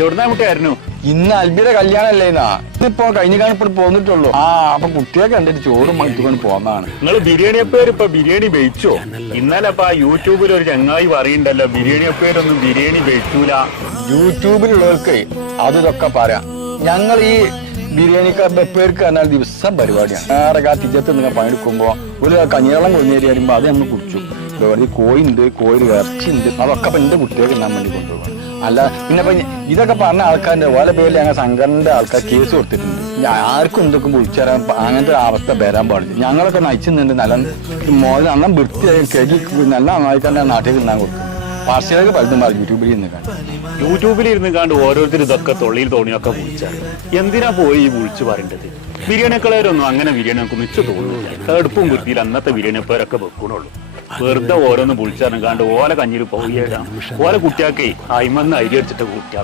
എവിടുന്ന നമുക്കായിരുന്നു? ഇന്ന് അൽബിയുടെ കല്യാണല്ലേ ഇന്നിപ്പോ കഴിഞ്ഞ കാണിപ്പോൾ പോന്നിട്ടുള്ളൂ. അപ്പൊ കുട്ടിയെ കണ്ടിട്ട് ചോറും മടുത്തുകൊണ്ട് പോന്നതാണ്. നിങ്ങൾ ബിരിയാണി അപ്പേര് ഇപ്പൊ ബിരിയാണി വെയിച്ചോ? ഇന്നലെ അപ്പൊ യൂട്യൂബിൽ ഒരു ചങ്ങായി പറയുണ്ടല്ലോ ബിരിയാണി അപ്പേരൊന്നും ബിരിയാണി വെയിച്ചൂല. യൂട്യൂബിലുള്ളവർക്ക് അത് ഇതൊക്കെ പറയാം. ഞങ്ങൾ ഈ ബിരിയാണി പേർക്ക് പറഞ്ഞാൽ ദിവസം പരിപാടിയാണ്. വേറെ തിജത്ത് നിങ്ങൾ പണിയെടുക്കുമ്പോ ഒരു കഞ്ഞിവെള്ളം കൊണ്ടുവരി വരുമ്പോ അത് നമ്മൾ കുടിച്ചു. കോഴി ഉണ്ട്, കോഴി ഇറച്ചി ഉണ്ട്, അതൊക്കെ ഇപ്പൊ എന്റെ കുട്ടികൾക്ക് തിന്നാൻ വേണ്ടി കൊണ്ടുപോകണം. അല്ല പിന്നെ ഇപ്പൊ ഇതൊക്കെ പറഞ്ഞ ആൾക്കാരുടെ ഓല പേരിൽ ഞങ്ങൾ സംഘടനയുടെ ആൾക്കാർ കേസ് കൊടുത്തിട്ടുണ്ട്. ആർക്കും എന്തൊക്കെ വിളിച്ചു തരാൻ അങ്ങനത്തെ അവസ്ഥ വരാൻ പാടില്ല. ഞങ്ങളൊക്കെ നയിച്ചുന്നുണ്ട്. നല്ല വൃത്തിയായി കഴുകി നല്ല നന്നായിട്ടാണ് നാട്ടിൽ തിന്നാൻ കൊടുക്കുന്നത്. പാർശ്വതൊക്കെ പലതും യൂട്യൂബിൽ ഇരുന്ന് കണ്ട് ഓരോരുത്തർ ഇതൊക്കെ തൊള്ളിയിൽ തോണിയൊക്കെ വിളിച്ചാൽ എന്തിനാ പോയി ഈ വിളിച്ചു പറയേണ്ടത്? ബിരിയാണിക്കളവരൊന്നും അങ്ങനെ ബിരിയാണി നമുക്ക് മിച്ച തോന്നില്ല. എടുപ്പും കുത്തിയിൽ അന്നത്തെ ബിരിയാണി പേരൊക്കെ വെക്കണുള്ളൂ. വെറുതെ ഓരോന്ന് വിളിച്ചറിഞ്ഞാണ്ട് ഓല കഞ്ഞിൽ പോവുകയാണ്. ഓല കുട്ടിയാക്കേ അയിമെന്ന് അരി അടിച്ചിട്ട് കുട്ടികൾ